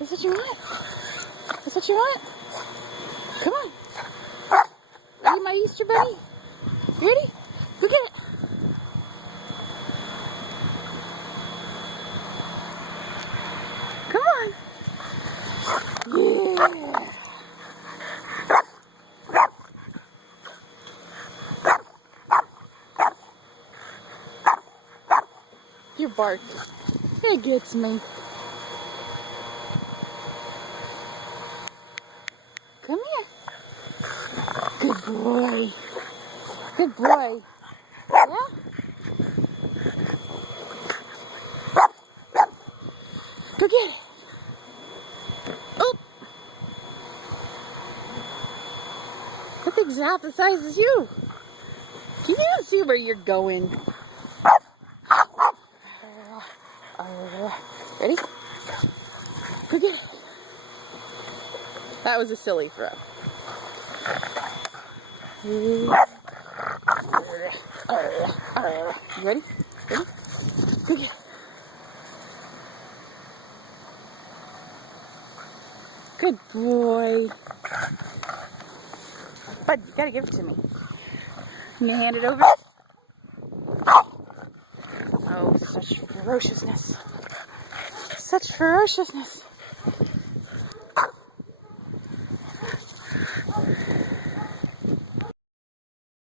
Is what you want? Is what you want? Come on. Ready, my Easter bunny? You ready? Go get it. Come on. Yeah. You bark. It gets me. Come here. Good boy. Good boy. Yeah? Go get it. Oh. That thing's half the size as you. Can you even see where you're going? Ready? Go get it. That was a silly throw. You ready? Ready? Go get it. Good boy. Bud, you gotta give it to me. Can you hand it over? Oh, such ferociousness. Such ferociousness.